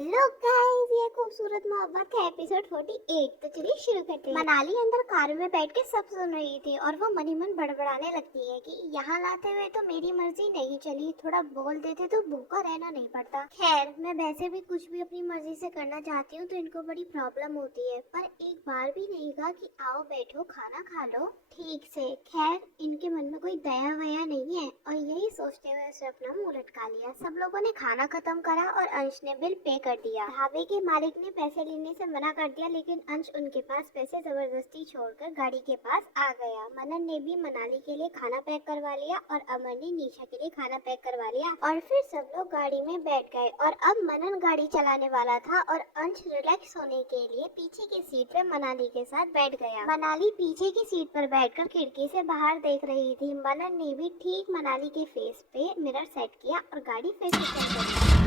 Hello guys, ये खूबसूरत मोहब्बत का एपिसोड 48। तो चलिए शुरू करते हैं। मनाली अंदर कार में बैठ के सब सुन रही थी और वो मनी मन बड़बड़ाने लगती है कि यहाँ लाते हुए तो मेरी मर्जी नहीं चली, थोड़ा बोल देते तो भूखा रहना नहीं पड़ता। खैर, मैं वैसे भी कुछ भी अपनी मर्जी से करना चाहती हूँ तो इनको बड़ी प्रॉब्लम होती है, पर एक बार भी नहीं कहा कि आओ बैठो खाना खा लो ठीक से। खैर, इनके मन में कोई दया वया नहीं है और यही सोचते हुए उसने अपना मुंह लटका लिया। सब लोगों ने खाना खत्म करा और अंश ने बिल पे कर दिया। ढाबे के मालिक ने पैसे लेने से मना कर दिया, लेकिन अंश उनके पास पैसे जबरदस्ती छोड़कर गाड़ी के पास आ गया। मनन ने भी मनाली के लिए खाना पैक करवा लिया और अमर ने निशा के लिए खाना पैक करवा लिया और फिर सब लोग गाड़ी में बैठ गए। और अब मनन गाड़ी चलाने वाला था और अंश रिलैक्स होने के लिए पीछे की सीट पे मनाली के साथ बैठ गया। मनाली पीछे की सीट पर बैठकर खिड़की से बाहर देख रही थी। मनन ने भी ठीक मनाली के फेस पे मिरर सेट किया और गाड़ी फिर से चल पड़ी।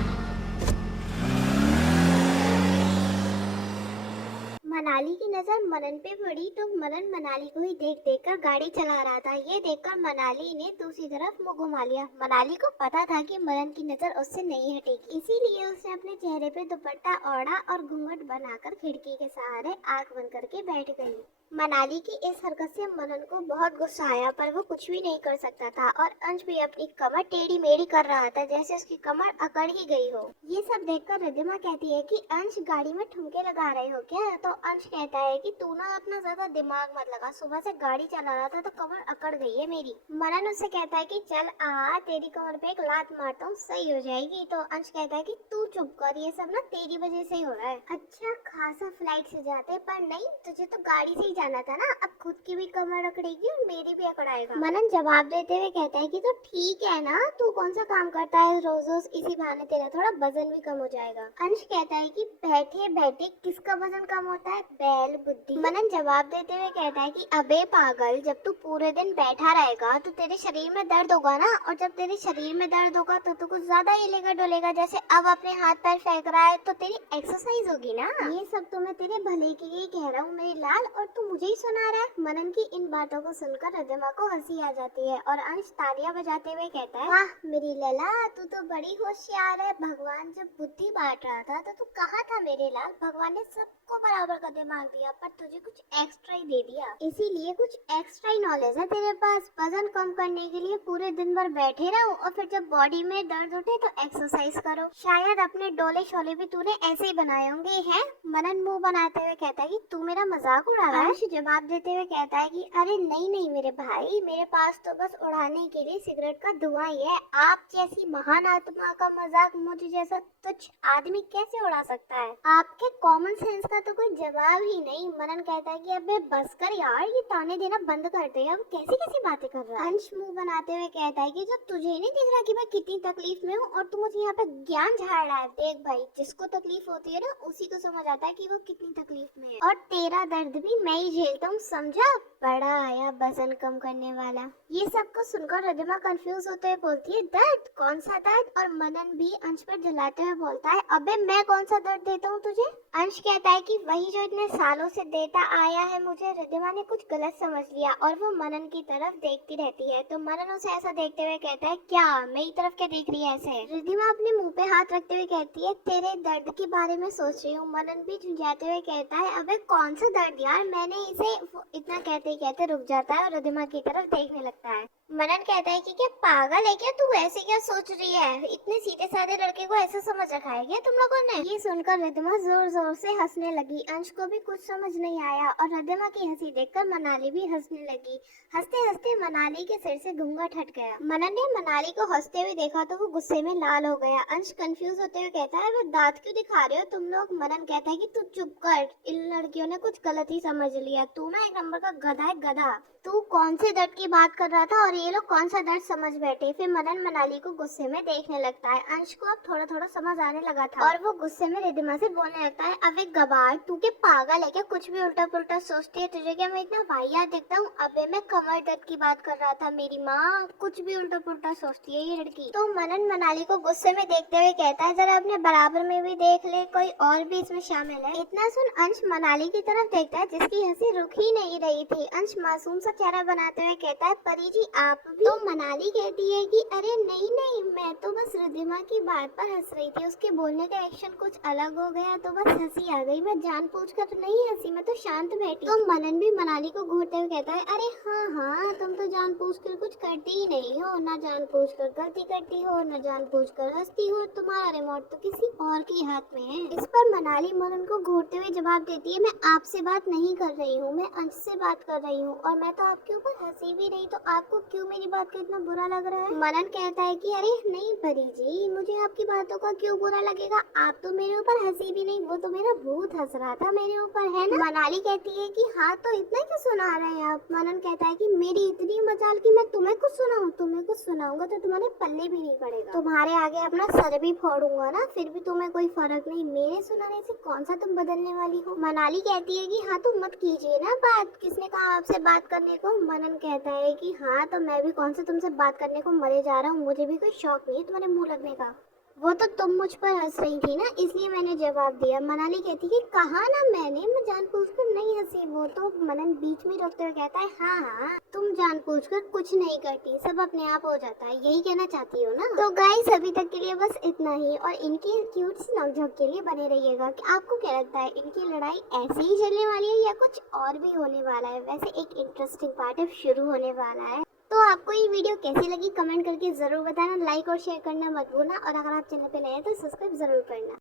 मनाली की नजर मनन पे पड़ी तो मनन मनाली को ही देख देख कर गाड़ी चला रहा था। ये देखकर मनाली ने दूसरी तरफ मुंह घुमा लिया। मनाली को पता था कि मनन की नजर उससे नहीं हटेगी, इसीलिए उसने अपने चेहरे पे दुपट्टा ओढ़ा और घूंघट बनाकर खिड़की के सहारे आंख बंद करके बैठ गई। मनाली की इस हरकत से मनन को बहुत गुस्सा आया, पर वो कुछ भी नहीं कर सकता था और अंश भी अपनी कमर टेढ़ी मेढ़ी कर रहा था जैसे उसकी कमर अकड़ ही गई हो। ये सब देखकर रिद्धिमा कहती है कि अंश गाड़ी में ठुमके लगा रहे हो क्या? तो अंश कहता है कि तू ना अपना ज्यादा दिमाग मत लगा, सुबह से गाड़ी चला रहा था तो कमर अकड़ गई है मेरी। मनन उससे कहता है कि चल आ, तेरी कमर पे एक लात मारता हूँ, सही हो जाएगी। तो अंश कहता है कि तू चुप कर, ये सब ना तेरी वजह से ही हो रहा है। अच्छा खासा फ्लाइट से जाते, पर नहीं, तुझे तो गाड़ी से ही जाना था ना, अब खुद की भी कमर अकड़ेगी और मेरी भी अकड़ाएगा। मनन जवाब देते हुए कहता है कि तो ठीक है ना, तू कौन सा काम करता है रोज रोज, इसी बहाने तेरा थोड़ा वजन भी कम हो जाएगा। अंश कहता है कि बैठे बैठे किसका वजन कम होता है, बैल बुद्धि। मनन जवाब देते हुए कहता है कि अबे पागल, जब तू पूरे दिन बैठा रहेगा तो तेरे शरीर में दर्द होगा ना, और जब तेरे शरीर में दर्द होगा तो तू कुछ ज्यादा हिलेगा डोलेगा, जैसे अब अपने हाथ पैर फेंक रहा है, तो तेरी एक्सरसाइज होगी ना। ये सब तो मैं तेरे भले के लिए कह रहा हूँ मेरे लाल, और तू मुझे ही सुना रहा है। मनन की इन बातों को सुनकर रिद्धिमा को हंसी आ जाती है और अंश तालियां बजाते हुए कहता है, वाह मेरी लला, तू तो बड़ी होशियार है। भगवान जब बुद्धि बांट रहा था तो तू कहाँ था मेरे लाल? भगवान ने सबको बराबर का दिमाग दिया, पर तुझे कुछ एक्स्ट्रा ही दे दिया, इसीलिए कुछ एक्स्ट्रा ही नॉलेज है तेरे पास। वजन कम करने के लिए पूरे दिन भर बैठे रहो और फिर जब बॉडी में दर्द उठे तो एक्सरसाइज करो। शायद अपने डोले शोले भी तूने ऐसे ही बनाए होंगे हैं। मनन मुंह बनाते हुए कहता है कि तू मेरा मजाक उड़ा रहा है। जवाब देते हुए कहता है कि अरे नहीं नहीं मेरे भाई, मेरे पास तो बस उड़ाने के लिए सिगरेट का धुआं ही है। आप जैसी महान आत्मा का मजाक मुझ जैसा तुच्छ आदमी कैसे उड़ा सकता है? आपके कॉमन सेंस का तो कोई जवाब ही नहीं। मनन कहता है कि अबे बस कर यार, ये ताने देना बंद कर दे, अब कैसी कैसी बातें कर रहा है। अंश मुंह बनाते हुए कहता है कि जब तुझे नहीं दिख रहा कि मैं कितनी तकलीफ में हूँ और तू मुझे यहाँ पे ज्ञान झाड़ रहा है। देख भाई, जिसको तकलीफ होती है ना उसी को समझ आता है कि वो कितनी तकलीफ में है, और तेरा दर्द भी मैं ही झेलता हूँ, समझा? बड़ा आया वजन कम करने वाला। ये सब को सुनकर रिद्धिमा कंफ्यूज होते हुए बोलती है, दर्द? कौन सा दर्द? और मनन भी अंश पर जलाते हुए बोलता है, अबे मैं कौन सा दर्द देता हूँ तुझे? अंश कहता है कि वही जो इतने सालों से देता आया है मुझे। रिद्धिमा ने कुछ गलत समझ लिया और वो मनन की तरफ देखती रहती है। तो मनन उसे ऐसा देखते हुए कहता है, क्या मेरी तरफ क्या देख रही है ऐसे? रिद्धिमा अपने मुंह पे हाथ रखते हुए कहती है, तेरे दर्द के बारे में सोच रही हूँ। मनन भी झुंझाते हुए कहता है, अबे कौन सा दर्द यार, मैंने इसे। इतना कहते ही कहते रुक जाता है और रिद्धिमा की तरफ देखने लगता है। मनन कहता है कि क्या पागल है क्या तू, ऐसे क्या सोच रही है? इतने सीधे साधे लड़के को ऐसा समझ रखा है क्या तुम लोगों ने? ये सुनकर रिद्धिमा जोर जोर से हंसने लगी। अंश को भी कुछ समझ नहीं आया और रिद्धिमा की हंसी देखकर मनाली भी हंसने लगी। हंसते हंसते मनाली के सिर से घूंघट हट गया। मनन ने मनाली को हंसते हुए देखा तो वो गुस्से में लाल हो गया। अंश कंफ्यूज होते हुए कहता है, वो दांत क्यों दिखा रहे हो तुम लोग? मनन कहता है कि तू चुप कर, इन लड़कियों ने कुछ गलत ही समझ लिया, तू ना एक नंबर का गधा है गधा। तू कौन से दर्द की बात कर रहा था और ये लोग कौन सा दर्द समझ बैठे? फिर मनन मनाली को गुस्से में देखने लगता है। अंश को अब थोड़ा थोड़ा समझ आने लगा था और वो गुस्से में रिद्धिमा से बोलने लगता है, अबे गवार, तू क्या पागल है क्या? कुछ भी उल्टा पुल्टा सोचती है, तुझे क्या मैं इतना वाहियात दिखता हूँ? अबे मैं कमर दर्द की बात कर रहा था मेरी माँ, कुछ भी उल्टा पुल्टा सोचती है ये लड़की। तो मनन मनाली को गुस्से में देखते हुए कहता है, जरा अपने बराबर में भी देख ले, कोई और भी इसमें शामिल है। इतना सुन अंश मनाली की तरफ देखता है जिसकी हंसी रुक ही नहीं रही थी। अंश मासूम सा चेहरा बनाते हुए कहता है, परी जी आप भी? तो मनाली कहती है कि अरे नहीं नहीं, मैं तो बस रिद्धिमा की बात पर हंस रही थी, उसके बोलने का एक्शन कुछ अलग हो गया तो बस हंसी आ गई, मैं जानबूझकर तो नहीं हंसी, मैं तो शांत बैठी। तो मनन भी मनाली को घूरते हुए कहता है, अरे हाँ हाँ, तुम तो जानबूझकर कुछ करती ही नहीं हो, ना जानबूझकर गलती करती हो, ना जानबूझकर हंसती हो, तुम्हारा रिमोट तो किसी और के हाथ में है। इस पर मनाली मनन को घूरते हुए जवाब देती है, मैं आपसे बात नहीं कर रही हूँ, मैं अंश से बात कर रही हूँ, और मैं तो आपके ऊपर हंसी भी नहीं, तो आपको क्यों मेरी बात का इतना बुरा लग रहा है? मनन कहता है कि अरे नहीं परी जी, मुझे आपकी बातों का क्यों बुरा लगेगा, आप तो मेरे ऊपर हंसी भी नहीं, वो तो मेरा भूत हंस रहा था मेरे ऊपर, है ना? मनाली कहती है कि हाँ, तो इतना क्यों सुना रहे हैं आप? मनन कहता है कि मेरी इतनी मजाल की मैं तुम्हें कुछ सुनाऊं, तुम्हें कुछ सुनाऊंगा तो तुम्हारे पल्ले भी नहीं पड़ेगा, तुम्हारे आगे अपना सर भी फोड़ूंगा ना, फिर भी तुम्हें कोई फर्क नहीं, मेरे सुनाने से कौन सा तुम बदलने वाली हो? मनाली कहती है कि हाँ, तो मत कीजिए ना बात, किसने कहा आपसे बात करने को? मनन कहता है कि हाँ, तो मैं भी कौन सा तुमसे बात करने को मरे जा रहा हूँ, मुझे भी कोई शौक नहीं है तुम्हारे मुंह लगने का, वो तो तुम मुझ पर हंस रही थी ना, इसलिए मैंने जवाब दिया। मनाली कहती है कहा ना मैंने, मैं जानबूझकर नहीं हंसी, वो तो मनन बीच में रोकते हुए कहता है, हाँ हाँ, तुम जानबूझकर कुछ नहीं करती, सब अपने आप हो जाता है, यही कहना चाहती हो ना? तो गाइस अभी तक के लिए बस इतना ही, और इनकी क्यूट सी नोकझोंक के लिए बने रहिएगा कि आपको क्या लगता है, इनकी लड़ाई ऐसे ही चलने वाली है या कुछ और भी होने वाला है? वैसे एक इंटरेस्टिंग पार्ट अब शुरू होने वाला है। तो आपको ये वीडियो कैसी लगी कमेंट करके जरूर बताना, लाइक और शेयर करना मत भूलना, और अगर आप चैनल पे नए हैं तो सब्सक्राइब जरूर करना।